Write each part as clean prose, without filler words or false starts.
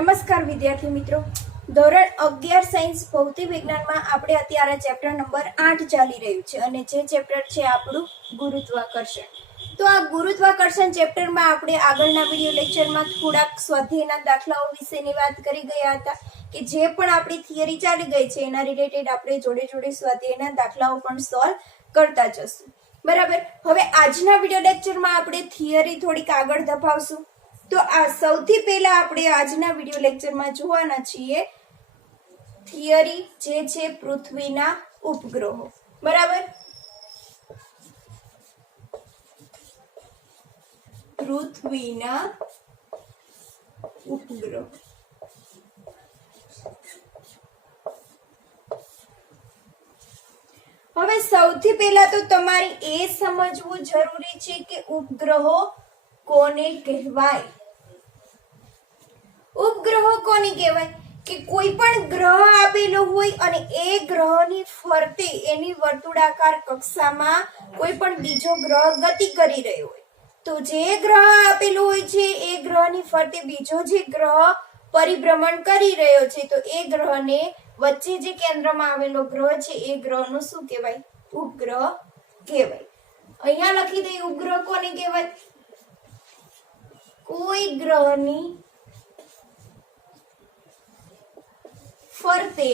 નમસ્કાર વિદ્યાર્થી મિત્રો, ધોરણ 11 સાયન્સ ભૌતિક વિજ્ઞાનમાં આપણે અત્યારે ચેપ્ટર નંબર 8 ચાલી રહ્યું છે અને જે ચેપ્ટર છે આપણું ગુરુત્વાકર્ષણ. તો આ ગુરુત્વાકર્ષણ ચેપ્ટરમાં આપણે આગળના વિડિયો લેક્ચરમાં થોડાક સ્વાધ્યાયના દાખલાઓ વિશેની વાત કરી ગયા હતા કે જે પણ આપણી થિયરી ચાલી ગઈ છે એના રિલેટેડ આપણે જોડે જોડે સ્વાધ્યાયના દાખલાઓ પણ સોલ્વ કરતા જશું. બરાબર. હવે આજના વિડિયો લેક્ચરમાં આપણે થિયરી થોડીક આગળ ધપાવશું. તો આ સૌથી પહેલા આપણે આજના વિડિયો લેક્ચરમાં જોવાના છીએ થિયરી જે છે પૃથ્વીના ઉપગ્રહો. બરાબર. પૃથ્વીના ઉપગ્રહો. હવે સૌથી પહેલા તો તમારે એ સમજવું જરૂરી છે કે ઉપગ્રહો કોને કહેવાય. ઉપગ્રહો કોને કહેવાય કે કોઈ પણ ગ્રહ આપેલો હોય અને એ ગ્રહની ફરતે એની વર્તુળાકાર કક્ષામાં કોઈ પણ બીજો ગ્રહ ગતિ કરી રહ્યો હોય તો જે ગ્રહ આપેલો હોય છે એ ગ્રહની ફરતે બીજો જે ગ્રહ પરિભ્રમણ કરી રહ્યો છે તો એ ગ્રહને વચ્ચે જે કેન્દ્રમાં આવેલો ગ્રહ છે એ ગ્રહનું શું કહેવાય? ઉપગ્રહ કહેવાય. અહીંયા લખી દઈએ ઉપગ્રહ કોને કહેવાય? કોઈ ગ્રહની ફરતે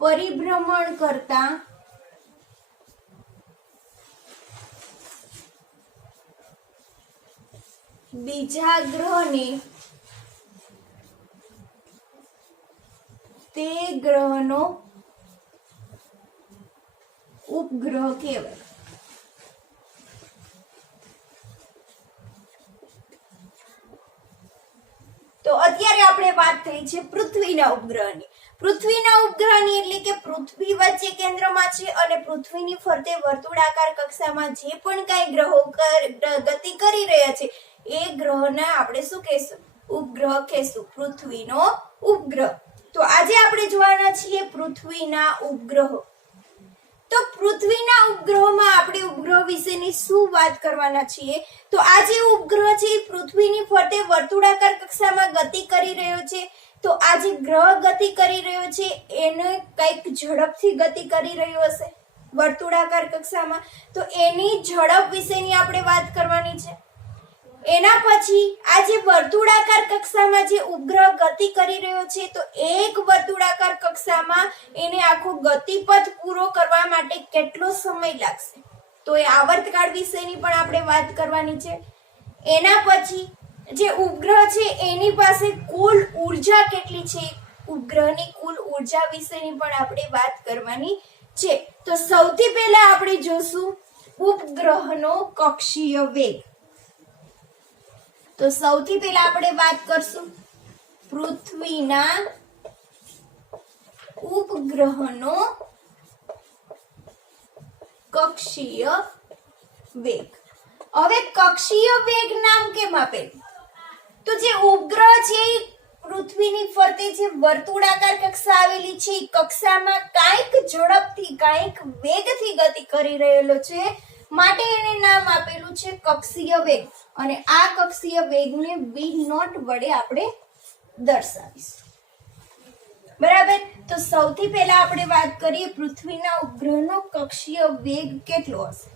પરિભ્રમણ કરતા બીજા ગ્રહને તે ગ્રહનો ઉપગ્રહ કહેવાય. તો અત્યારે આપણે વાત થઈ છે પૃથ્વીના ઉપગ્રહની. પૃથ્વીના ઉપગ્રહની એટલે કે પૃથ્વી વચ્ચે કેન્દ્રમાં છે અને પૃથ્વીની ફરતે વર્તુળાકાર કક્ષામાં જે પણ કાંઈ ગ્રહો ગતિ કરી રહ્યા છે એ ગ્રહને આપણે શું કહેશું? ઉપગ્રહ કહેશું. પૃથ્વીનો ઉપગ્રહ. તો આજે આપણે જોવાના છીએ પૃથ્વીના ઉપગ્રહો. તો પૃથ્વીના ઉપગ્રહોમાં આપણે ઉપગ્રહ વિશેની શું વાત કરવાના છીએ? તો આ જે ઉપગ્રહ છે એ પૃથ્વીની ફરતે વર્તુળાકાર કક્ષામાં ગતિ કરી રહ્યો છે. તો આ જે ગ્રહ ગતિ કરી રહ્યો છે એને કંઈક ઝડપથી ગતિ કરી રહ્યો હશે વર્તુળાકાર કક્ષામાં, તો એની ઝડપ વિશેની આપણે વાત કરવાની છે. એના પછી આ જે વર્તુળાકાર કક્ષામાં જે ઉપગ્રહ ગતિ કરી રહ્યો છે તો એક વર્તુળાકાર કક્ષામાં એને આખો ગતિપથ પૂરો કરવા માટે કેટલો સમય લાગશે તો એ આવર્તકાળ વિશેની પણ આપણે વાત કરવાની છે. એના પછી જે ઉપગ્રહ છે એની પાસે કુલ ઊર્જા કેટલી છે, ઉપગ્રહની કુલ ઊર્જા વિશેની પણ આપણે વાત કરવાની છે. તો સૌથી પહેલા આપણે જોશું ઉપગ્રહનો કક્ષીય વેગ. તો સૌથી પહેલા આપણે વાત કરશું પૃથ્વીના ઉપગ્રહનો કક્ષીય વેગ. હવે કક્ષીય વેગ નામ કેમ આપેલું? તો જે ઉપગ્રહ છે પૃથ્વીની ફરતે જે વર્તુળાકાર કક્ષા આવેલી છે એ કક્ષામાં કાંઈક ઝડપથી કાંઈક વેગથી ગતિ કરી રહેલો છે માટે એને નામ આપેલું છે કક્ષીય વેગ. અને આ કક્ષીય વેગને v0 વડે આપણે દર્શાવીશું. બરાબર. તો સૌથી પહેલા આપણે વાત કરીએ પૃથ્વીના ઉપગ્રહનો કક્ષીય વેગ કેટલો હશે.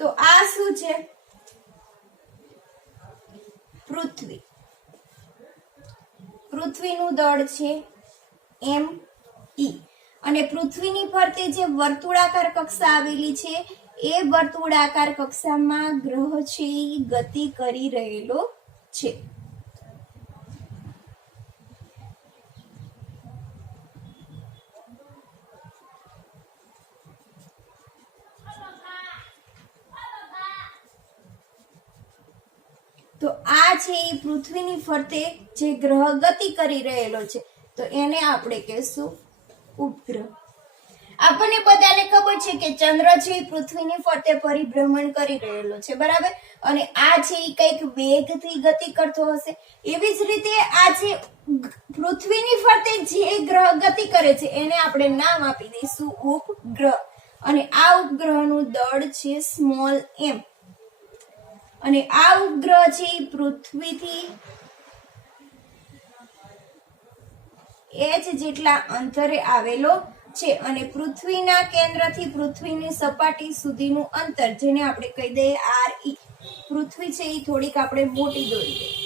તો આ શું છે? પૃથ્વીનું દળ છે m e અને પૃથ્વીની ફરતે જે વર્તુળાકાર કક્ષા આવેલી છે એ વર્તુળાકાર કક્ષામાં ગ્રહ છે એ ગતિ કરી રહેલો છે. તો આ છે એ પૃથ્વીની ફરતે જે ગ્રહ ગતિ કરી રહેલો છે તો એને આપણે કહેશું ઉપગ્રહ. આપણને બધાને ખબર છે કે ચંદ્ર છે એ પૃથ્વીની ફરતે પરિભ્રમણ કરી રહેલો છે. બરાબર. અને આ છે એ કંઈક વેગથી ગતિ કરતો હશે. એવી જ રીતે આ જે પૃથ્વીની ફરતે જે ગ્રહ ગતિ કરે છે એને આપણે નામ આપી દઈશું ઉપગ્રહ. અને આ ઉપગ્રહનું દળ છે m. અને આ ઉપગ્રહ છે એ પૃથ્વીથી h જેટલા અંતરે આવેલો છે અને પૃથ્વીના કેન્દ્રથી પૃથ્વીની સપાટી સુધીનું અંતર જેને આપણે કહી દઈએ RE. પૃથ્વી છે એ થોડીક આપણે મોટી દોરી દઈએ.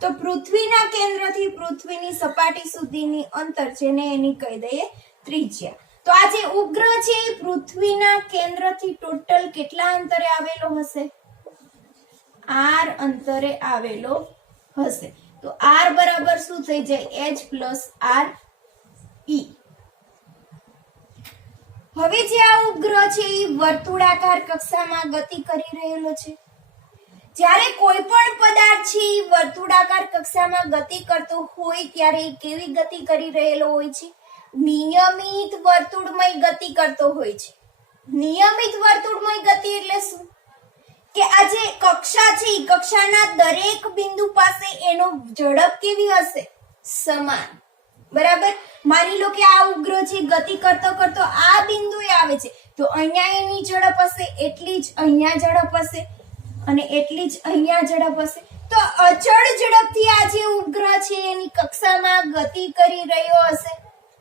તો પૃથ્વીના કેન્દ્રથી પૃથ્વીની સપાટી સુધીની અંતર જેને એની કહી દઈએ ત્રિજ્યા. તો આ જે ઉપગ્રહ છે એ પૃથ્વીના કેન્દ્રથી ટોટલ કેટલા અંતરે આવેલો હશે? r અંતરે આવેલો હશે. તો r બરાબર શું થઈ જાય? h plus r e. હવે જે આ ઉપગ્રહ છે એ વર્તુળાકાર કક્ષામાં ગતિ કરી રહેલો છે. જ્યારે કોઈ પણ પદાર્થ છે એ વર્તુળાકાર કક્ષામાં ગતિ કરતો હોય ત્યારે એ કેવી ગતિ કરી રહેલો હોય છે? નિયમિત વર્તુળમય ગતિ કરતો હોય છે. નિયમિત વર્તુળમય ગતિ એટલે શું? કે આ જે કક્ષા છે એ કક્ષાના દરેક બિંદુ પાસે એનો ઝડપ કેવી હશે? સમાન. બરાબર. માની લો કે આ ઉપગ્રહ છે ગતિ કરતો કરતો આ બિંદુએ આવે છે તો અહીંયા એની ઝડપ હશે એટલી જ અહીંયા ઝડપ હશે અને એટલી જ અહીંયા ઝડપ હશે. તો અચળ ઝડપથી આ જે ઉપગ્રહ છે એની કક્ષામાં ગતિ કરી રહ્યો હશે,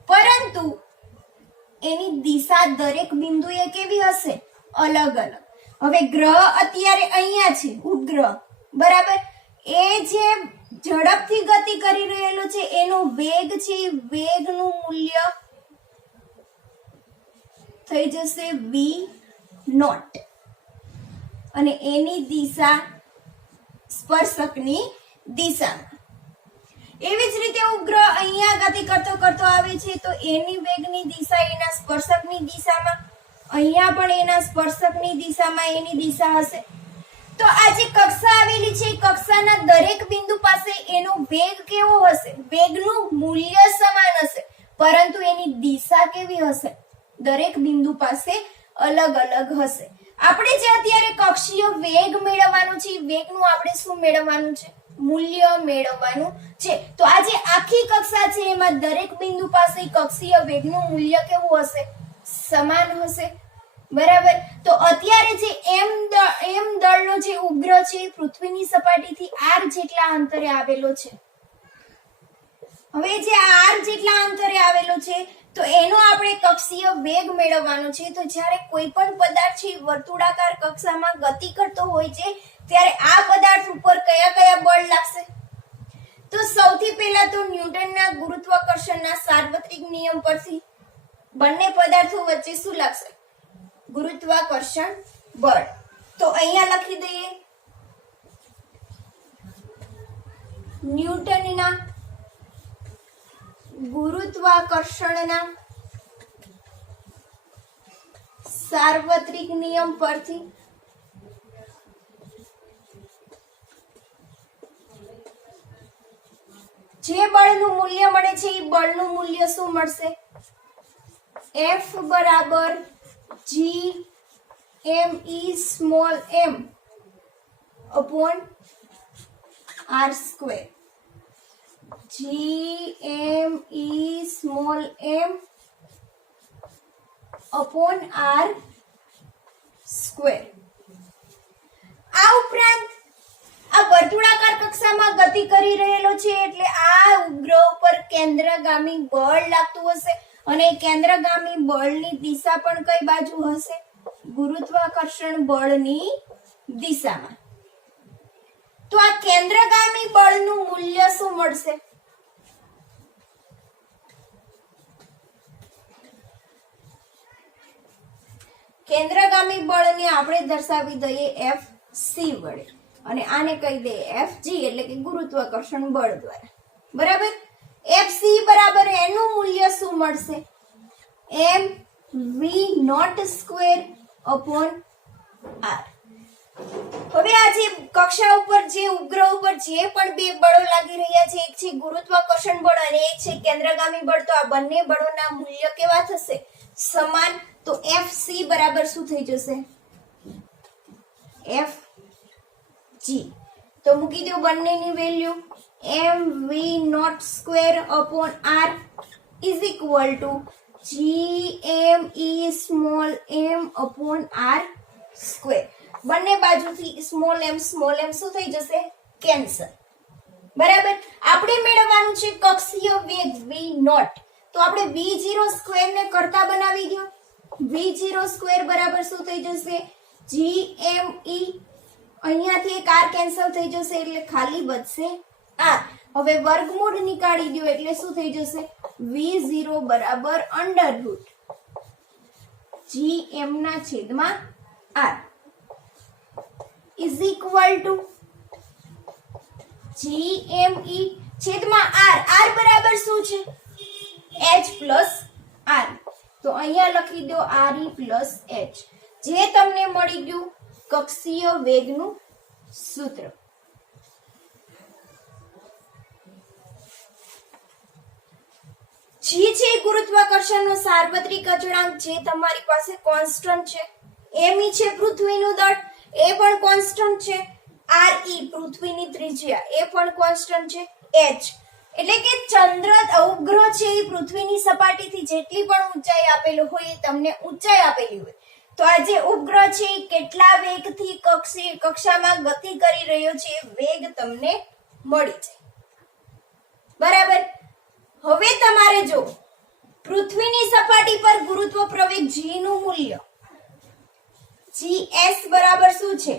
પરંતુ એની દિશા દરેક બિંદુએ કેવી હશે? અલગ અલગ. હવે ગ્રહ અત્યારે અહીંયા છે, ઉપગ્રહ, બરાબર. એ જે ઝડપથી ગતિ કરી રહેલો છે એનો વેગ છે, વેગનું મૂલ્ય થઈ જશે v0 અને એની દિશા સ્પર્શકની દિશામાં. એવી જ રીતે ઉપગ્રહ અહીંયા ગતિ કરતો કરતો આવે છે તો એની વેગની દિશા એના સ્પર્શકની દિશામાં, અહીંયા પણ એના સ્પર્શકની દિશામાં એની દિશા હશે. તો આ જે કક્ષા આવેલી છે કક્ષાના દરેક બિંદુ પાસે એનો વેગ કેવો હશે? વેગનું મૂલ્ય સમાન હશે, પરંતુ એની દિશા કેવી હશે? દરેક બિંદુ પાસે અલગ અલગ હશે. આપણે જે અત્યારે કક્ષીય વેગ મેળવવાનું છે, વેગનું આપણે શું મેળવવાનું છે? મૂલ્ય મેળવવાનું છે. તો આ જે આખી કક્ષા છે એમાં દરેક બિંદુ પાસે કક્ષીય વેગનું મૂલ્ય કેવું હશે? સમાન હશે. બરાબર. તો અત્યારે જે m દળનો જે ઉપગ્રહ છે પૃથ્વીની સપાટીથી r જેટલા અંતરે આવેલો છે. હવે જે r જેટલા અંતરે આવેલો છે તો એનો આપણે કક્ષીય વેગ મેળવવાનો છે. તો જ્યારે કોઈ પણ પદાર્થ છે વર્તુળાકાર કક્ષામાં ગતિ કરતો હોય છે ત્યારે આ પદાર્થ ઉપર કયા કયા બળ લાગશે? તો સૌથી પહેલા તો ન્યૂટનના ગુરુત્વાકર્ષણના સાર્વત્રિક નિયમ પરથી બંને પદાર્થો વચ્ચે શું લાગશે? ગુરુત્વાકર્ષણ બળ. તો અહીંયા લખી દઈએ ન્યૂટનના ગુરુત્વાકર્ષણના સાર્વત્રિક નિયમ પરથી જે બળનું મૂલ્ય મળે છે એ બળનું મૂલ્ય શું મળશે? F બરાબર g m e small m upon r square. g m e small m upon r square. આ ઉપરાંત આ વર્તુળાકાર કક્ષામાં ગતિ કરી રહેલો છે એટલે આ ઉપગ્રહ ઉપર કેન્દ્રગામી બળ લાગતું હશે અને કેન્દ્રગામી બળની દિશા પણ કઈ બાજુ હશે? ગુરુત્વાકર્ષણ બળની દિશામાં. તો આ કેન્દ્રગામી બળનું મૂલ્ય શું મળશે? કેન્દ્રગામી બળને આપણે દર્શાવી દઈએ Fc વડે અને આને કહી દઈએ Fg એટલે કે ગુરુત્વાકર્ષણ બળ દ્વારા. બરાબર. Fc બરાબર એનું મૂલ્ય શું મળશે? mv0 square upon r. હવે આ જે કક્ષા ઉપર જે ઉપગ્રહ ઉપર જે પણ બે બળો લાગી રહ્યા છે, એક છે ગુરુત્વાકર્ષણ બળ અને એક છે કેન્દ્રગામી બળ, તો આ બંને બળોના મૂલ્ય કેવા થશે? સમાન. તો Fc બરાબર શું થઈ જશે? Fg. તો મૂકી દો બંનેની value. mv0 square upon r is equal two GME small m upon r square. બંને બાજુથી સ્મોલ m શું થઈ જશે? કેન્સલ. બરાબર. આપણે મેળવવાનું છે કક્ષીય વેગ v નોટ. તો આપણે v0 સ્ક્વેર ને કરતા બનાવી દો. v0 સ્ક્વેર બરાબર શું થઈ જશે? GME. અહીંયાથી એક r કેન્સલ થઈ જશે એટલે ખાલી બચશે r. હવે વર્ગમૂળ નીકાળી દો એટલે શું થઈ જશે? v0 બરાબર અંડર રૂટ gm ના છેદમાં r is equal two GME છેદમાં r. r બરાબર શું છે? h plus r. તો અહીંયા લખી દો re પ્લસ h. જે તમને મળી ગયું કક્ષીય વેગનું સૂત્ર. g છે ગુરુત્વાકર્ષણનો સાર્વત્રિક અચળાંક, જે તમારી પાસે કોન્સ્ટન્ટ છે. m છે પૃથ્વીનું દળ, એ પણ કોન્સ્ટન્ટ છે. re પૃથ્વીની ત્રિજ્યા, એ પણ કોન્સ્ટન્ટ છે. h એટલે કે ચંદ્ર ઉપગ્રહ છે એ પૃથ્વીની સપાટીથી જેટલી પણ ઊંચાઈ આપેલું હોય એ તમને ઊંચાઈ આપેલી હોય. તો આ જે ઉપગ્રહ છે એ કેટલા વેગથી કક્ષામાં ગતિ કરી રહ્યો છે એ વેગ તમને મળી જાય. બરાબર. હવે તમારે જો પૃથ્વીની સપાટી પર ગુરુત્વ પ્રવેગ g નું મૂલ્ય gs બરાબર શું છે?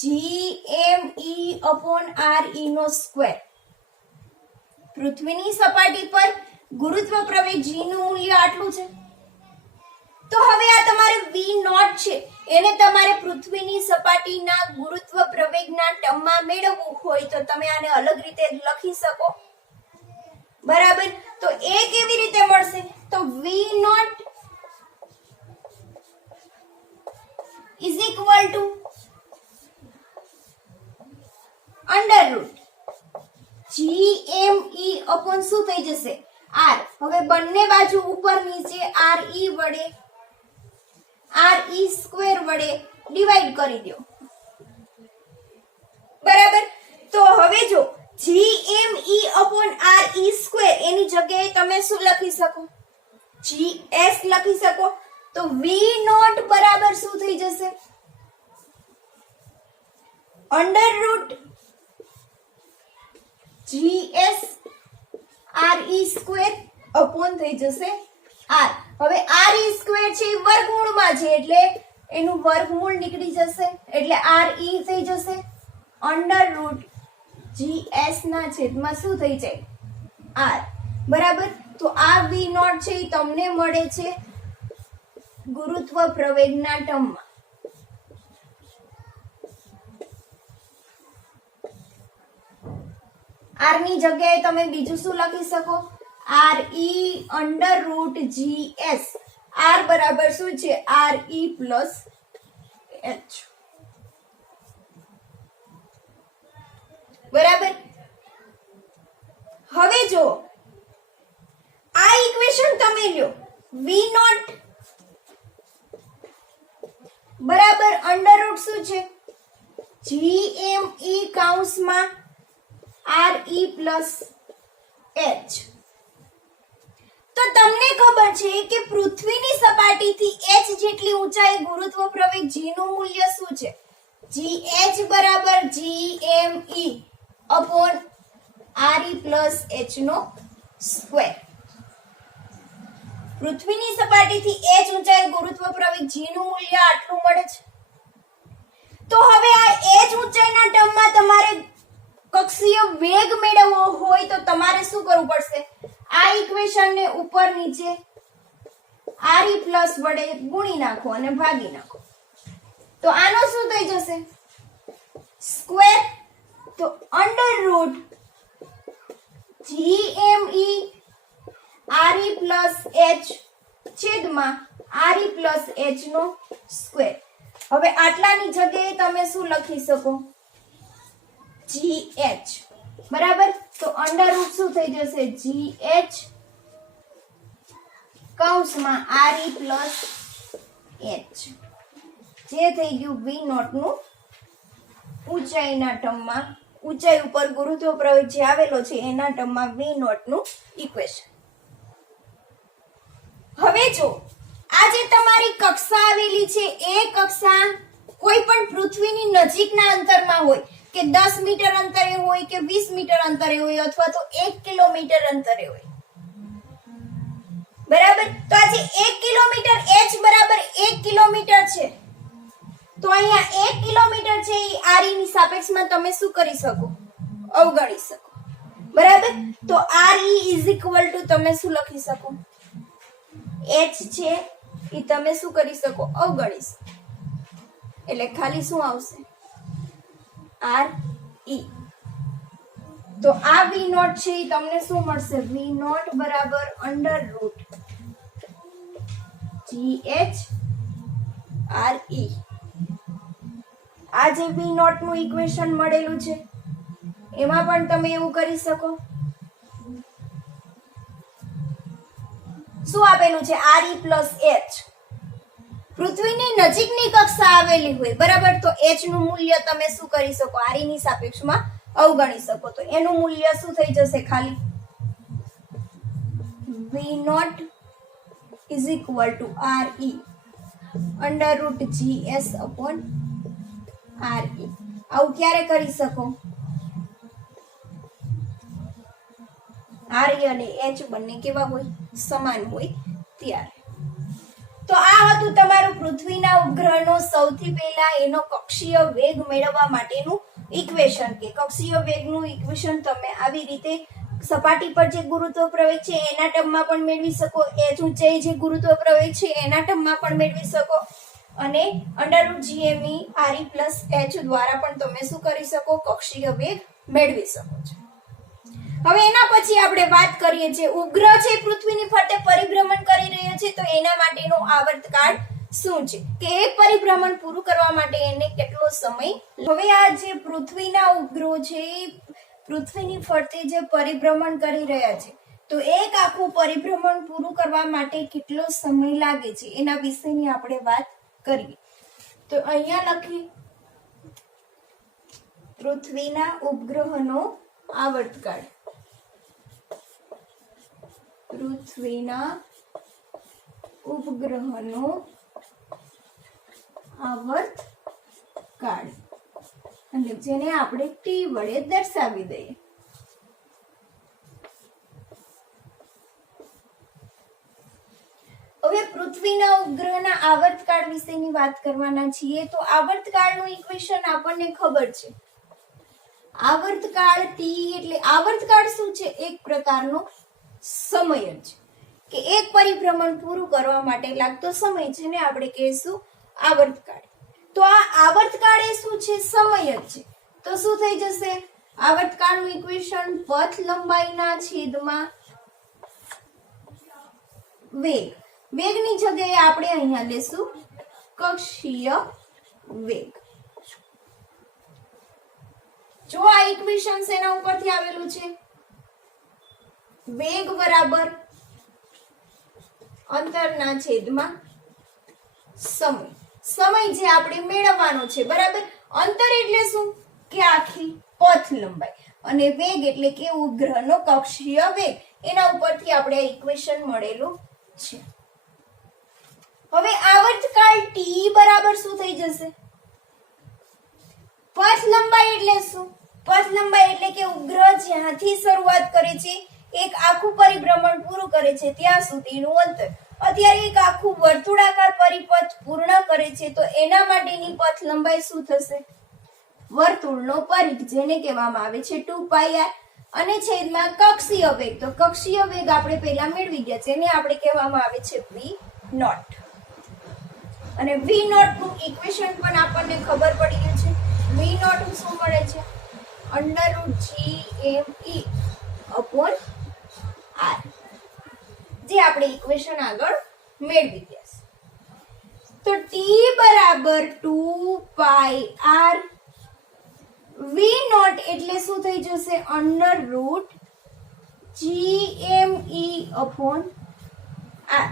GME અપોન re નો સ્ક્વેર. પૃથ્વીની સપાટી પર ગુરુત્વ પ્રવેગ g નું મૂલ્ય આટલું છે. તો હવે આ તમારે v નોટ છે એને તમારે પૃથ્વીની સપાટીના ગુરુત્વ પ્રવેગના ટર્મમાં મેળવવું હોય તો તમે આને અલગ રીતે લખી શકો. બરાબર. તો એ કેવી રીતે મળશે? તો v not is equal to under root GME upon શું થઈ જશે? r. હવે બંને બાજુ ઉપર નીચે re વડે re સ્ક્વેર વડે ડિવાઈડ કરી દો. બરાબર. તો હવે જો GME અપોન re સ્ક્વેર એની જગ્યાએ તમે શું લખી શકો? gs લખી શકો. તો v નોટ બરાબર શું થઈ જશે? Under route gs re square upon થઈ જશે r. હવે re સ્ક્વેર છે એ વર્ગમૂળમાં છે એટલે એનું વર્ગમૂળ નીકળી જશે એટલે re થઈ જશે અંડર રૂટ gs ના છેદમાં શું થઈ જાય? r. બરાબર. તો આ v નોટ છે એ તમને મળે છે ગુરુત્વ પ્રવેગના ટર્મમાં. r ની જગ્યાએ તમે બીજું શું લખી શકો? re under route gs. r બરાબર શું છે? re plus h. બરાબર. હવે જો આ ઇક્વેશન તમે લ્યો v નોટ બરાબર અંડર રૂટ શું છે? GME કૌંસમાં re પ્લસ h. તો તમને ખબર છે કે પૃથ્વીની સપાટીથી h જેટલી ઊંચાઈ ગુરુત્વ પ્રવેગ g નું મૂલ્ય શું છે? gh બરાબર GME upon re plus h નો સ્ક્વેર. પૃથ્વીની સપાટીથી h ઊંચાઈ ગુરુત્વ પ્રવેગ g નું મૂલ્ય આટલું મળે છે. તો હવે આ h ઊંચાઈના ટર્મમાં તમારે કક્ષીય વેગ મેળવવો હોય તો તમારે શું કરવું પડશે? આ ઇક્વેશનને ઉપર નીચે re પ્લસ વડે ગુણી નાખો અને ભાગી નાખો. તો આનો શું થઈ જશે? સ્ક્વેર. તો under root GME re plus h છેદમાં re પ્લસ h નો સ્ક્વેર. હવે આટલાની જગ્યાએ તમે શું લખી શકો? gh. બરાબર. તો અંડર રૂટ શું થઈ જશે? gh કૌંસમાં re પ્લસ h. જે થઈ ગયું v નોટ નું ઊંચાઈના ટર્મમાં, ઊંચાઈ ઉપર ગુરુત્વ પ્રવેગ જે આવેલો છે એના ટર્મમાં v નોટ નું ઇક્વેશન. હવે જો આ જે તમારી કક્ષા આવેલી છે એ કક્ષા કોઈ પણ પૃથ્વીની નજીકના અંતરમાં હોય કે 10 મીટર અંતરે હોય કે 20 મીટર અંતરે હોય અથવા તો 1 કિલોમીટર અંતરે હોય, બરાબર. તો આ જે 1 કિલોમીટર h બરાબર 1 કિલોમીટર છે, તો અહીંયા 1 કિલોમીટર છે એ r ની સાપેક્ષમાં તમે શું કરી શકો? અવગણી શકો, બરાબર. તો r તમે શું લખી શકો? h છે એ તમે શું કરી શકો? અવગણી શકો. એટલે ખાલી શું આવશે? r e. તો આ v0 છે એ તમને શું મળશે? v0 બરાબર √gh r e. આ જે v0 નું ઇક્વેશન મળેલું છે એમાં પણ તમે એવું કરી શકો. શું આપેલું છે? re plus h. પૃથ્વીની નજીકની કક્ષા આવેલી હોય, બરાબર, તો h નું મૂલ્ય તમે શું કરી શકો? r ની સાપેક્ષમાં અવગણી શકો. તો એનું મૂલ્ય શું થઈ જશે? ખાલી v0 is equal to re √gs upon re. આવું ક્યારે કરી શકો? re અને h બંને કેવા હોય? સમાન હોય ત્યારે. તો આ હતું તમારું પૃથ્વીના ઉપગ્રહનો સૌથી પહેલા એનો કક્ષીય વેગ મેળવવા માટેનું ઇક્વેશન કે કક્ષીય વેગનું ઇક્વેશન તમે આવી રીતે સપાટી પર જે ગુરુત્વ પ્રવેગ છે એના ટર્મમાં પણ મેળવી શકો, h ઊંચાઈ જે ગુરુત્વ પ્રવેગ છે એના ટર્મમાં પણ મેળવી શકો, અને √gme re પ્લસ h દ્વારા પણ તમે શું કરી શકો? કક્ષીય વેગ મેળવી શકો છો. હવે એના પછી આપણે વાત કરીએ છીએ ઉપગ્રહ છે પૃથ્વીની ફરતે પરિભ્રમણ કરી રહ્યો છે, તો એના માટેનો આવર્તકાળ શું છે કે એક પરિભ્રમણ પૂરું કરવા માટે એને કેટલો સમય? હવે આ જે પૃથ્વીના ઉપગ્રહો છે પૃથ્વીની ફરતે જે પરિભ્રમણ કરી રહ્યા છે, તો એક આખું પરિભ્રમણ પૂરું કરવા માટે કેટલો સમય લાગે છે એના વિશેની આપણે વાત કરીએ. તો અહીંયા લખી પૃથ્વીના ઉપગ્રહનો આવર્તકાળ. પૃથ્વીના ઉપગ્રહનો આવર્તકાળ અને જેને આપણે t વડે દર્શાવી દઈએ. હવે પૃથ્વીના ઉપગ્રહના આવર્તકાળ વિશેની વાત કરવાના છીએ. તો આવર્તકાળનું ઇક્વેશન આપણને ખબર છે. આવર્તકાળ t એટલે આવર્તકાળ શું છે? એક પ્રકારનો સમય જ કે એક પરિભ્રમણ પૂરું કરવા માટે લાગતો સમય છે ને આપણે કહીશું આવર્તકાળ. તો આ આવર્તકાળ એ શું છે? સમય જ છે. તો શું થઈ જશે? આવર્તકાળનું ઇક્વેશન પથ લંબાઈના છેદમાં વેગ. વેગની જગ્યાએ આપણે અહીંયા લેશું કક્ષીય વેગ. જો આ ઇક્વેશન એના ઉપરથી આવેલું છે, વેગ બરાબર અંતરના છેદમાં સમય. સમય જે આપણે મેળવવાનો છે, બરાબર. અંતર એટલે શું? કે આખી પથ લંબાઈ, અને વેગ એટલે કે ઉપગ્રહનો કક્ષીય વેગ. એના ઉપરથી આપણે આ ઇક્વેશન મળેલું છે. હવે આવર્તકાળ t બરાબર શું થઈ જશે? પથ લંબાઈ એટલે શું? પથ લંબાઈ એટલે કે ઉપગ્રહ જ્યાંથી શરૂઆત કરે છે, એક આખું પરિભ્રમણ પૂરું કરે છે ત્યાં સુધીનું અંતર. અત્યારે એક આખું વર્તુળાકાર પરિપથ પૂર્ણ કરે છે, તો એના માટેની પથ લંબાઈ શું થશે? વર્તુળનો પરિઘ, જેને કહેવામાં આવે છે 2πr, અને છેદમાં કક્ષીય વેગ. તો કક્ષીય વેગ આપણે પહેલા મેળવી ગયા છે, એને આપણે કહેવામાં આવે છે v0. અને v0 નું ઇક્વેશન પણ આપણને ખબર પડી ગયું છે. v0 શું મળે છે? √gme upon r, જે આપણે ઇક્વેશન આગળ મેળવી ગયા છે. તો t બરાબર 2πr v0 એટલે શું થઈ જશે? √gme upon r.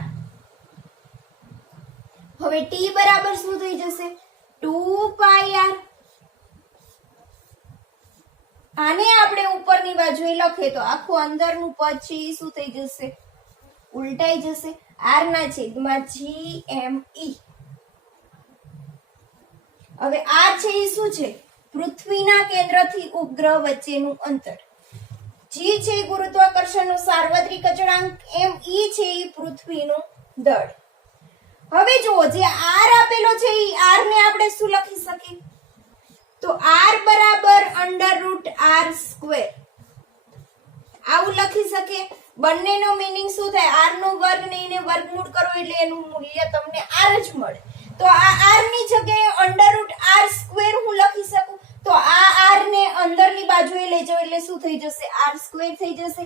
હવે t બરાબર શું થઈ જશે? 2πr. આને આપણે ઉપરની બાજુએ લખીએ તો આખું અંદરનું પદ છે એ શું થઈ જશે? ઉલટાઈ જશે, r ના છેદમાં GME. હવે r છે એ શું છે? પૃથ્વીના કેન્દ્રથી ઉપગ્રહ વચ્ચેનું અંતર. g છે એ ગુરુત્વાકર્ષણનો સાર્વત્રિક અચળાંક, m e છે એ પૃથ્વીનું દળ. હવે જુઓ, જે r આપેલો છે એ r ને આપણે શું લખી શકીએ? તો r બરાબર √r². આવું લખી શકીએ. બંનેનો મીનિંગ શું થાય? r નો વર્ગ ને એને વર્ગમૂળ કરો એટલે એનું મૂલ્ય તમને r જ મળે. તો આ r ની જગ્યાએ √r² હું લખી શકું. તો આ r ને અંદરની બાજુએ લઈ જાઓ એટલે શું થઈ જશે? r² થઈ જશે.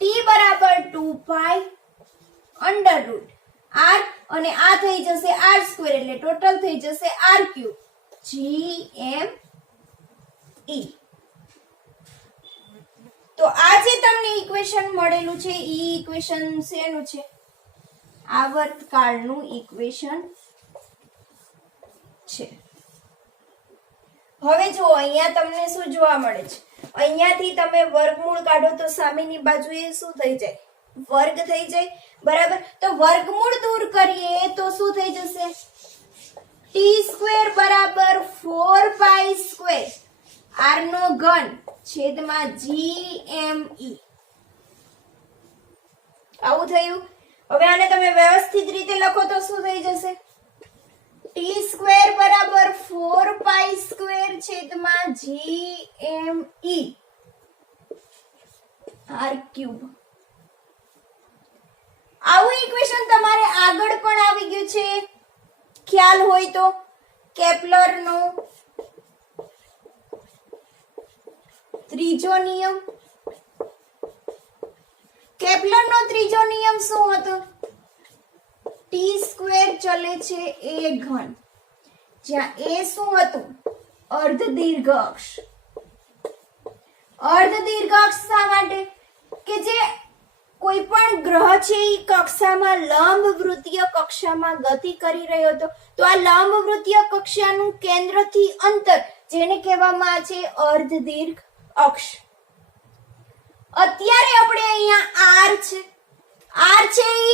t બરાબર 2π √r અને આ થઈ જશે r² એટલે ટોટલ થઈ જશે r³ GME. તો આ જે તમને ઇક્વેશન મળેલું છે એ ઇક્વેશન શેનું છે? આવર્તકાળનું ઇક્વેશન છે. હવે જો અહીંયા તમને શું જોવા મળે છે? અહીંયાથી તમે વર્ગમૂળ કાઢો તો સામેની બાજુએ શું થઈ જાય? વર્ગ થઈ જાય, બરાબર. તો વર્ગમૂળ દૂર કરીએ તો શું થઈ જશે? t² બરાબર 4π², r નો ઘન છેદમાં GME. આવું થયું. હવે આને તમે વ્યવસ્થિત રીતે લખો તો શું થઈ જશે? t² બરાબર 4π² છેદમાં GME r³. આવું ઇક્વેશન તમારે આગળ પણ આવી ગયું છે, ખ્યાલ હોય તો. કેપ્લરનો ત્રીજો નિયમ. કેપ્લરનો ત્રીજો નિયમ શું હતો? t² ચલે છે a ઘન, જ્યાં a શું હતું? અર્ધદીર્ઘ અક્ષ. અર્ધદીર્ઘ અક્ષ શા માટે? કે જે કોઈ પણ ગ્રહ છે એ કક્ષામાં લંબવૃત્તીય કક્ષામાં ગતિ કરી રહ્યો હતો. તો આ લંબવૃત્તીય કક્ષાનું કેન્દ્રથી અંતર, જેને કહેવામાં આવે છે અર્ધદીર્ઘ અક્ષ. અત્યારે આપણે અહીંયા r છે. r છે એ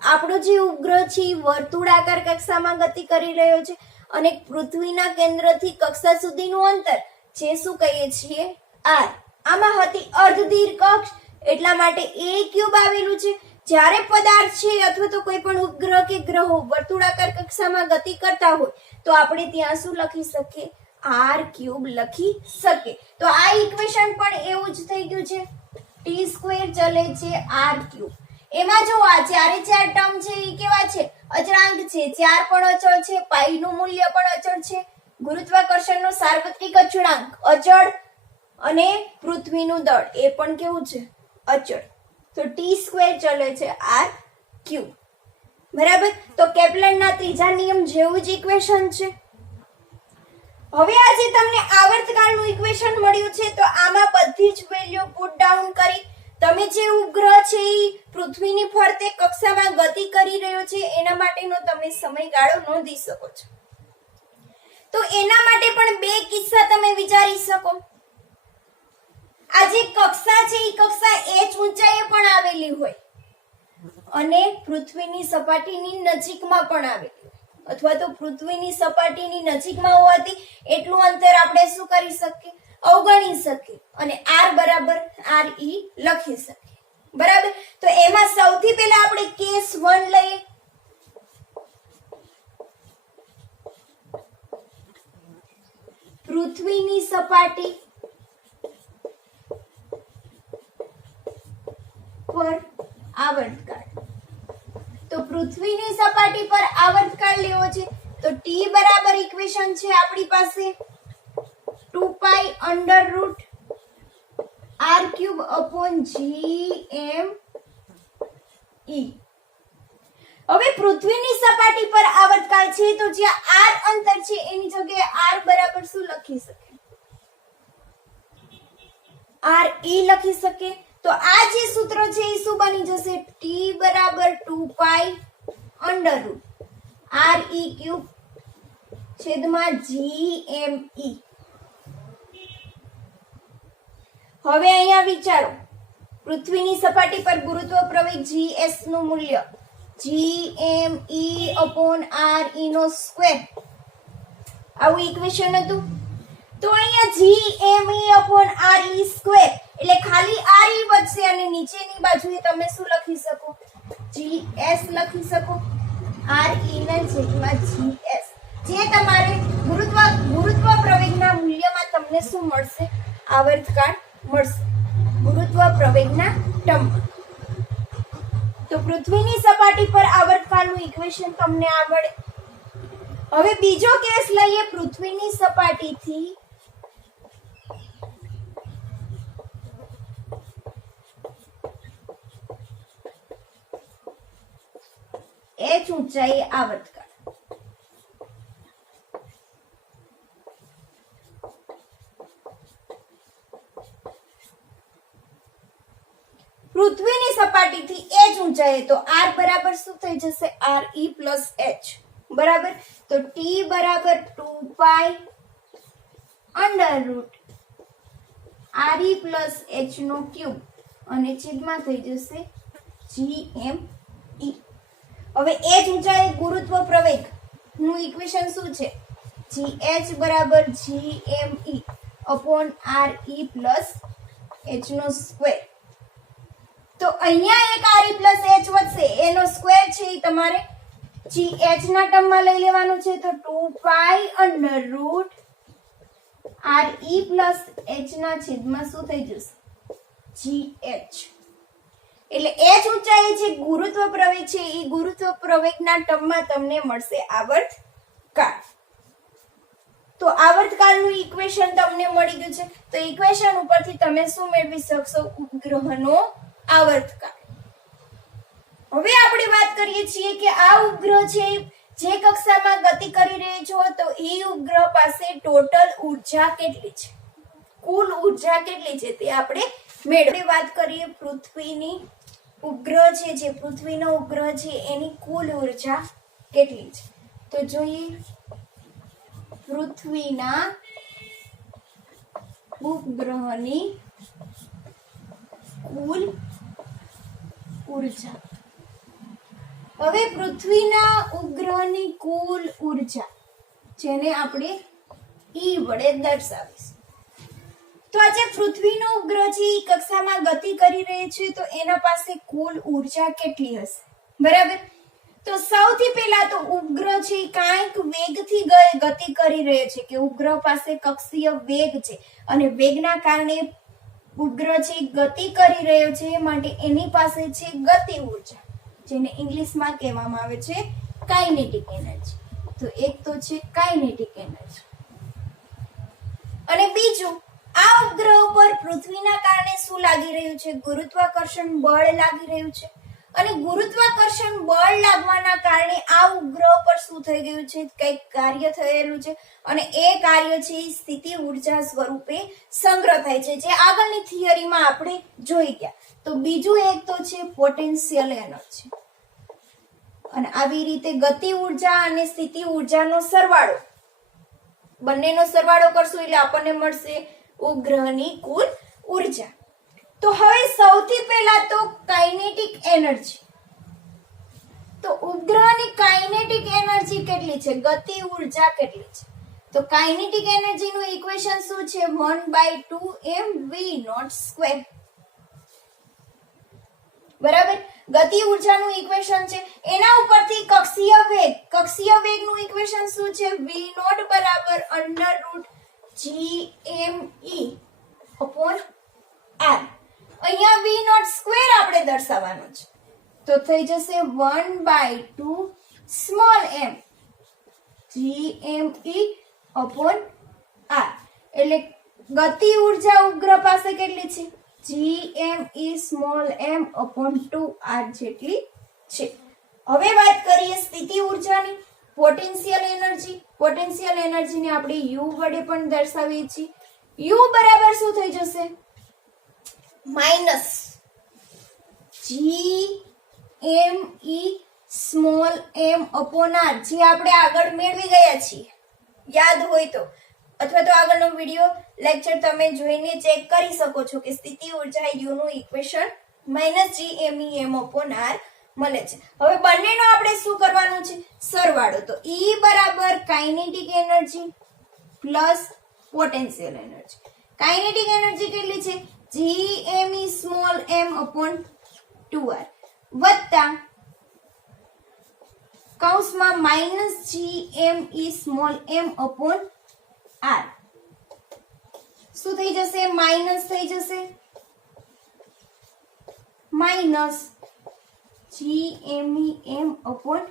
આપણો જે ઉપગ્રહ છે એ વર્તુળાકાર કક્ષામાં ગતિ કરી રહ્યો છે અને પૃથ્વીના કેન્દ્રથી કક્ષા સુધીનું અંતર જે શું કહીએ છીએ? r. આમાં હતી અર્ધદીર્ઘ અક્ષ, એટલા માટે a³ આવેલું છે. જ્યારે પદાર્થ છે અથવા તો કોઈ પણ ઉપગ્રહ કે ગ્રહો વર્તુળાકાર કક્ષામાં ગતિ કરતા હોય તો આપણે ત્યાં શું લખી શકીએ? r³ લખી શકીએ. તો આ ઇક્વેશન પણ એવું જ થઈ ગયું છે. t² ચલે છે r³. એમાં જો આ ચારે ચાર ટર્મ છે એ કેવા છે? અચળાંક છે. 4 પણ અચળ છે, પાઈ નું મૂલ્ય પણ અચળ છે, ગુરુત્વાકર્ષણનો સાર્વત્રિક અચળાંક અચળ અને પૃથ્વીનું દળ એ પણ કેવું છે? અચળ. તો t² ચલે છે r³. બરાબર. તો કેપ્લરના ત્રીજા નિયમ જેવું જ ઇક્વેશન છે. હવે આજે તમને આવર્તકાળનું ઇક્વેશન મળ્યું છે તો આમાં બધી જ વેલ્યુ પુટ ડાઉન કરી તમે જે ઉપગ્રહ છે એ પૃથ્વીની ફરતે કક્ષામાં ગતિ કરી રહ્યો છે એના માટેનો તમે સમયગાળો નોંધી શકો છો. તો એના માટે પણ બે કિસ્સા તમે વિચારી શકો. આ જે કક્ષા છે એ કક્ષા h ઊંચાઈએ પણ આવેલી હોય અને પૃથ્વીની સપાટીની નજીકમાં પણ આવેલી હોય, અથવા તો પૃથ્વીની સપાટીની નજીકમાં હોવાથી એટલું અંતર આપણે શું કરી શકીએ? અવગણી શકીએ અને r બરાબર re લખી શકીએ. બરાબર. તો એમાં સૌથી પહેલા આપણે કેસ 1 લઈએ. પૃથ્વીની સપાટી પર આવર્તકાળ. તો પૃથ્વીની સપાટી પર આવર્તકાળ લેવો છે તો t બરાબર ઇક્વેશન છે આપણી પાસે 2π √r³/GME. હવે પૃથ્વીની સપાટી પર આવર્તકાળ છે તો જ્યાં r અંતર છે એની જગ્યાએ r બરાબર શું લખી શકે? re લખી શકે. તો આ જે સૂત્ર છે એ શું બની જશે? t બરાબર 2π √re³/GME. હવે અહીંયા વિચારો, પૃથ્વીની સપાટી પર ગુરુત્વ પ્રવેગ GS નું મૂલ્ય GME/RE નો સ્ક્વેર, આવું ઇક્વેશન હતું. તો અહીંયા GME/RE સ્ક્વેર એટલે ખાલી RE બચશે અને નીચેની બાજુએ તમે શું લખી શકો? GS લખી શકો. RE ના છેદમાં GS, જે તમારે ગુરુત્વ પ્રવેગના મૂલ્યમાં તમને શું મળશે? આવર્તકાળ મળશે ગુરુત્વ પ્રવેગના ટર્મમાં. તો પૃથ્વીની સપાટી પર આવર્તકાળનું ઇક્વેશન તમને આવડે. હવે બીજો કેસ લઈએ. પૃથ્વીની સપાટીથી h ઊંચાઈ આવર્તકાળ. પૃથ્વીની સપાટીથી h ઊંચાઈ, તો r બરાબર શું થઈ જશે? RE પ્લસ h બરાબર. તો t બરાબર 2 pi under root RE plus h નો ક્યુબ અને છેદમાં થઈ જશે GME. હવે h ઊંચાઈ ગુરુત્વ પ્રવેગ નું ઇક્વેશન શું છે? GH બરાબર GME upon RE plus h નો સ્ક્વેર. તો અહીંયા એક RE પ્લસ h વધશે, એનો સ્ક્વેર છે એ તમારે GH ના ટર્મમાં લઈ લેવાનું છે. તો 2 pi under root RE plus h ના છેદમાં શું થઈ જશે? GH. એટલે h ઊંચાઈ જે ગુરુત્વ પ્રવેગ છે એ ગુરુત્વ પ્રવેગના ટર્મમાં તમને મળશે આવર્તકાળ. તો આવર્તકાળનું ઇક્વેશન તમને મળી ગયું છે. તો ઇક્વેશન ઉપરથી તમે શું મેળવી શકશો? ઉપગ્રહનો આવર્તકાળ. હવે આપણે વાત કરીએ છીએ કે આ ઉપગ્રહ છે જે કક્ષામાં ગતિ કરી રહ્યો છો, તો એ ઉપગ્રહ પાસે ટોટલ ઊર્જા કેટલી છે? કુલ ઊર્જા કેટલી છે તે આપણે મેળવી. વાત કરીએ પૃથ્વીની ઉપગ્રહ છે, જે પૃથ્વીનો ઉપગ્રહ છે એની કુલ ઊર્જા કેટલી છે? તો જોઈએ પૃથ્વીના ઉપગ્રહની કુલ ઊર્જા. હવે પૃથ્વીના ઉપગ્રહની કુલ ઊર્જા જેને આપણે E વડે દર્શાવીશું. તો આ જે પૃથ્વીનો ઉપગ્રહ છે એ કક્ષામાં ગતિ કરી રહ્યો છે, તો એના પાસે કુલ ઊર્જા કેટલી હશે? બરાબર. તો સૌથી પહેલા તો ઉપગ્રહ છે કાંઈક વેગથી ગતિ કરી રહ્યો છે, કે ઉપગ્રહ પાસે કક્ષીય વેગ છે અને વેગના કારણે ઉપગ્રહ છે ગતિ કરી રહ્યો છે, માટે એની પાસે છે ગતિ ઊર્જા, જેને ઇંગ્લિશમાં કહેવામાં આવે છે કાઇનેટિક એનર્જી. તો એક તો છે કાઇનેટિક એનર્જી, અને બીજું આ ઉપગ્રહ ઉપર પૃથ્વીના કારણે શું લાગી રહ્યું છે? ગુરુત્વાકર્ષણ બળ લાગી રહ્યું છે. અને ગુરુત્વાકર્ષણ બળ લાગવાના કારણે આ ઉપગ્રહ પર શું થઈ ગયું છે? કંઈક કાર્ય થયેલું છે, અને એ કાર્ય છે સ્થિતિ ઊર્જા સ્વરૂપે સંગ્રહ થાય છે, જે આગળની થિયરીમાં આપણે જોઈ ગયા. તો બીજું એક તો છે પોટેન્શિયલ એનર્જી. અને આવી રીતે ગતિ ઊર્જા અને સ્થિતિ ઊર્જાનો સરવાળો, બંનેનો સરવાળો કરશું એટલે આપણને મળશે ઉપગ્રહની કુલ ઊર્જા. તો હવે સૌથી પહેલા તો કાઇનેટિક એનર્જી. તો ઉપગ્રહની કાઇનેટિક એનર્જી કેટલી છે? ગતિ ઊર્જા કેટલી છે? તો કાઇનેટિક એનર્જી નું ઇક્વેશન શું છે? 1/2mv0 બરાબર. ગતિ ઊર્જાનું ઇક્વેશન છે, એના ઉપરથી કક્ષીય વેગનું ઇક્વેશન શું છે? v0 બરાબર √GME/r. અહીંયા v0 સ્ક્વેર આપણે દર્શાવવાનો છે, તો થઈ જશે 1/2 સ્મોલ m GME/r. એટલે ગતિ ઊર્જા ઉપગ્રહ પાસે કેટલી છે? GME/m/2r જેટલી છે. હવે વાત કરીએ સ્થિતિ ઊર્જાની, પોટેન્શિયલ એનર્જીને આપણે u વડે પણ દર્શાવીએ છીએ. u બરાબર શું થઈ જશે? માઇનસ GME/m/r, જે આપણે આગળ મેળવી ગયા છીએ, યાદ હોય તો, અથવા તો આગળનો વિડિયો લેક્ચર તમે જોઈને ચેક કરી શકો છો કે સ્થિતિ ઉર્જા યુ નું ઇક્વેશન -GMEM/R મળે છે. હવે બંનેનો આપણે શું કરવાનું છે? સરવાળો. તો E બરાબર kinetic energy plus potential energy. Kinetic energy કેટલી છે? GME/m/2R વત્તા કૌંસમાં -GME/m/R. શું થઈ જશે? માઇનસ થઈ જશે. Minus GME/m/R.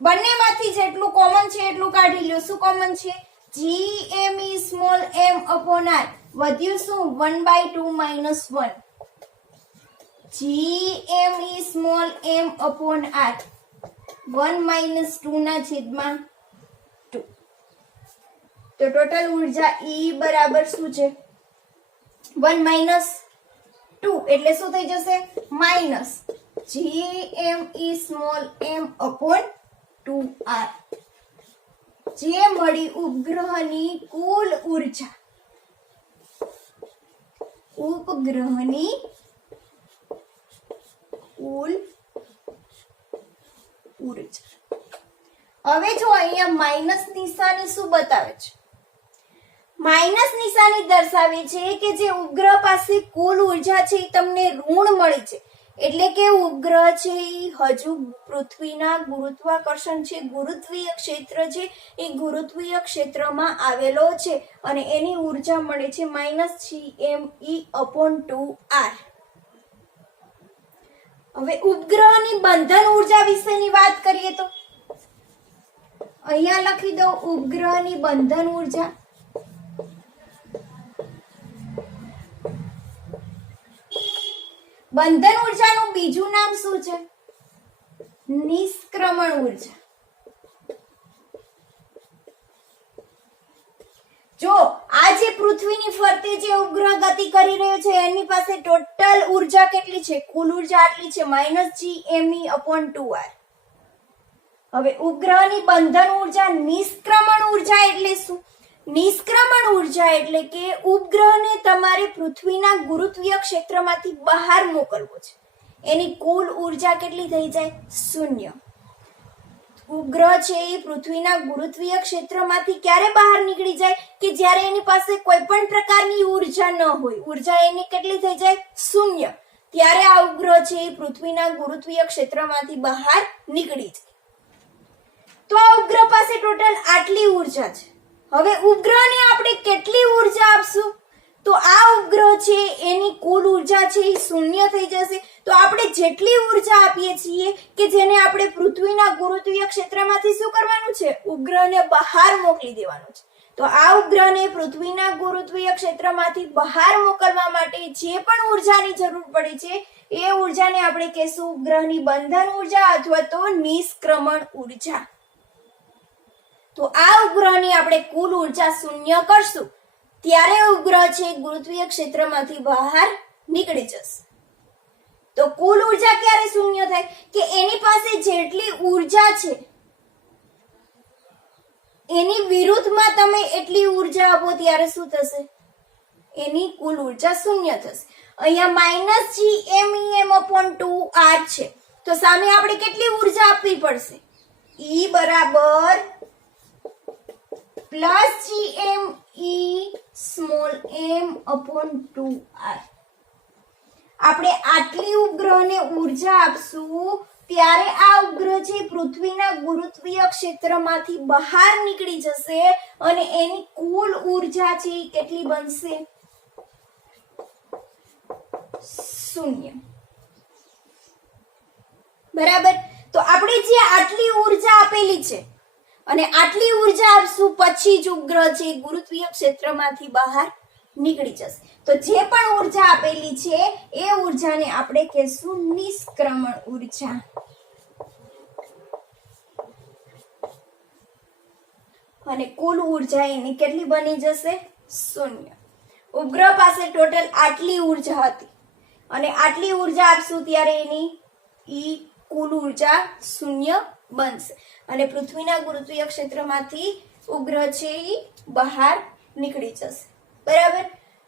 બંનેમાંથી જેટલું કોમન છે એટલું કાઢી લ્યો. શું કોમન છે? GME/m/R. વધ્યું શું? 1/2 - 1. GME/m/R 1 - 2 ના છેદમાં 2. તો ટોટલ ઉર્જા E બરાબર શું છે? 1 - 2 એટલે શું થઈ જશે? Minus GME/m/2R. જે મળી ઉપગ્રહની કુલ ઉર્જા. ઉપગ્રહની કુલ ઉર્જા. હવે જો અહીંયા માઇનસ નિશાની શું બતાવે છે? માઇનસ નિશાની દર્શાવે છે કે જે ઉપગ્રહ પાસે કુલ ઉર્જા છે એ તમને ઋણ મળી છે. એટલે કે ઉપગ્રહ છે એ હજુ પૃથ્વીના ગુરુત્વાકર્ષણ છે, ગુરુત્વીય ક્ષેત્ર છે, એ ગુરુત્વીય ક્ષેત્રમાં આવેલો છે અને એની ઉર્જા મળે છે -GME/2R. હવે ઉપગ્રહની બંધન ઉર્જા વિશેની વાત કરીએ તો અહીંયા લખી દો ઉપગ્રહની બંધન ઉર્જા. બંધન ઉર્જાનું બીજું નામ શું છે? નિષ્ક્રમણ ઉર્જા. જો આ જે પૃથ્વીની ફરતે જે ઉપગ્રહ ગતિ કરી રહ્યો છે એની પાસે ટોટલ ઉર્જા કેટલી છે? કુલ ઉર્જા આટલી છે -GME/2R. હવે ઉપગ્રહની બંધન ઉર્જા. નિષ્ક્રમણ ઉર્જા એટલે શું? નિષ્ક્રમણ ઉર્જા એટલે કે ઉપગ્રહને તમારે પૃથ્વીના ગુરુત્વીય ક્ષેત્રમાંથી બહાર મોકલવો છે. એની કુલ ઉર્જા કેટલી થઈ જાય? 0. ઉપગ્રહ છે એ પૃથ્વીના ગુરુત્વીય ક્ષેત્રમાંથી ક્યારે બહાર નીકળી જાય? કે જ્યારે એની પાસે કોઈ પણ પ્રકારની ઉર્જા ન હોય. ઉર્જા એની કેટલી થઈ જાય? 0. ત્યારે આ ઉપગ્રહ છે એ પૃથ્વીના ગુરુત્વીય ક્ષેત્રમાંથી બહાર નીકળી જાય. તો આ ઉપગ્રહ પાસે ટોટલ આટલી ઉર્જા છે. હવે ઉપગ્રહને આપણે કેટલી ઉર્જા આપશું? તો આ ઉપગ્રહ છે એની કુલ ઉર્જા છે એ 0 થઈ જશે. તો આપણે જેટલી ઉર્જા આપીએ છીએ કે જેને આપણે પૃથ્વીના ગુરુત્વીય ક્ષેત્રમાંથી શું કરવાનું છે? ઉપગ્રહને બહાર મોકલી દેવાનું છે. તો આ ઉપગ્રહને પૃથ્વીના ગુરુત્વીય ક્ષેત્રમાંથી બહાર મોકલવા માટે જે પણ ઉર્જાની જરૂર પડે છે એ ઉર્જાને આપણે કહેશું ઉપગ્રહની બંધન ઉર્જા અથવા તો નિષ્ક્રમણ ઉર્જા. તો આ ઉપગ્રહની આપણે કુલ ઉર્જા 0 કરશું ત્યારે ઉપગ્રહ છે ગુરુત્વીય ક્ષેત્રમાંથી બહાર નીકળી જશે. તો કુલ ઉર્જા ક્યારે 0 થાય? કે એની પાસે જેટલી ઉર્જા છે એની વિરુદ્ધમાં તમે એટલી ઉર્જા આપો ત્યારે શું થશે? એની કુલ ઉર્જા 0 થશે. અહીંયા -GMEM/2R છે. તો સામે આપણે કેટલી ઉર્જા આપવી પડશે? E બરાબર +GME/m/2R. આપણે આટલી ઉપગ્રહને ઉર્જા આપશું ત્યારે આ ઉપગ્રહ છે પૃથ્વીના ગુરુત્વીય ક્ષેત્રમાંથી બહાર નીકળી જશે અને એની કુલ ઉર્જા છે કેટલી બનશે? 0. બરાબર. તો આપણે જે આટલી ઉર્જા આપેલી છે અને આટલી ઉર્જા આપશું પછી જ ઉપગ્રહ છે ગુરુત્વીય ક્ષેત્રમાંથી બહાર નીકળી જશે. તો જે પણ ઉર્જા આપેલી છે એ ઉર્જાને આપણે કહેશું નિષ્ક્રમણ ઉર્જા. અને કુલ ઉર્જા એની કેટલી બની જશે? 0. ઉપગ્રહ પાસે ટોટલ આટલી ઉર્જા હતી અને આટલી ઉર્જા આપશું ત્યારે એની કુલ ઉર્જા 0 બનશે અને પૃથ્વીના ગુરુત્વીય ક્ષેત્રમાંથી ઉપગ્રહ છે એ બહાર નીકળી જશે. બરાબર.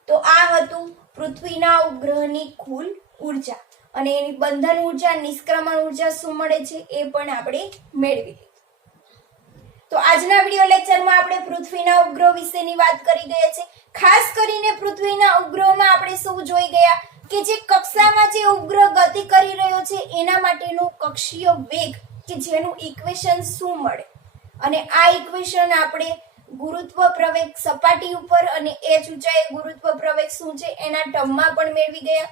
તો આ હતું પૃથ્વીના ઉપગ્રહની કુલ ઉર્જા અને એની બંધન ઉર્જા, નિષ્ક્રમણ ઉર્જા શું મળે છે એ પણ આપણે મેળવી લીધી. તો આજના વિડિયો લેક્ચરમાં આપણે પૃથ્વીના ઉપગ્રહ વિશેની વાત કરી ગયા છે. ખાસ કરીને પૃથ્વીના ઉપગ્રહમાં આપણે શું જોઈ ગયા કે જે કક્ષામાં જે ઉપગ્રહ ગતિ કરી રહ્યો છે એના માટેનો કક્ષીય વેગ કે જેનું ઇક્વેશન શું મળે, અને આ ઇક્વેશન આપણે ગુરુત્વ પ્રવેગ સપાટી ઉપર અને h ઊંચાઈએ ગુરુત્વ પ્રવેગ શું છે એના ટર્મમાં પણ મેળવી ગયા.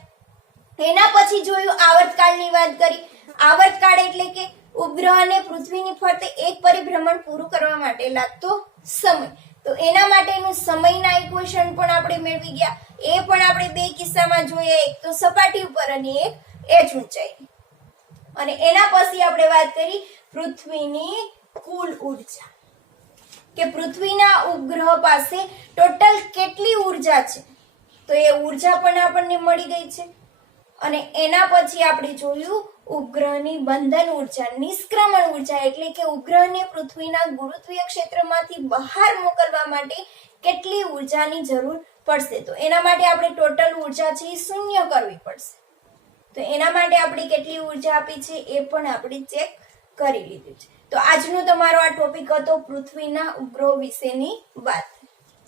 એના પછી જોયું આવર્તકાળની વાત કરી. આવર્તકાળ એટલે કે ઉપગ્રહને પૃથ્વીની ફરતે એક પરિભ્રમણ પૂરું કરવા માટે લાગતો સમય. તો એના માટેનું સમયના ઇક્વેશન પણ આપણે મેળવી ગયા. એ પણ આપણે બે કિસ્સામાં જોયા, એક તો સપાટી ઉપર અને એક h ઊંચાઈ. અને એના પછી આપણે વાત કરી પૃથ્વીની કુલ ઉર્જા, કે પૃથ્વીના ઉપગ્રહ પાસે ટોટલ કેટલી ઉર્જા છે. તો એ ઉર્જા પણ આપણને મળી ગઈ છે. અને એના પછી આપણે જોયું ઉપગ્રહની બંધન ઉર્જા, નિષ્ક્રમણ ઉર્જા એટલે કે ઉપગ્રહને પૃથ્વીના ગુરુત્વીય ક્ષેત્રમાંથી બહાર મોકલવા માટે કેટલી ઉર્જાની જરૂર પડશે. તો એના માટે આપણે ટોટલ ઉર્જા છે એ શૂન્ય કરવી પડશે. તો એના માટે આપણે કેટલી ઉર્જા આપી છે એ પણ આપણે ચેક કરી લીધું છે. તો આજનો તમારો આ ટોપિક હતો પૃથ્વીના ઉપગ્રહ વિશેની વાત.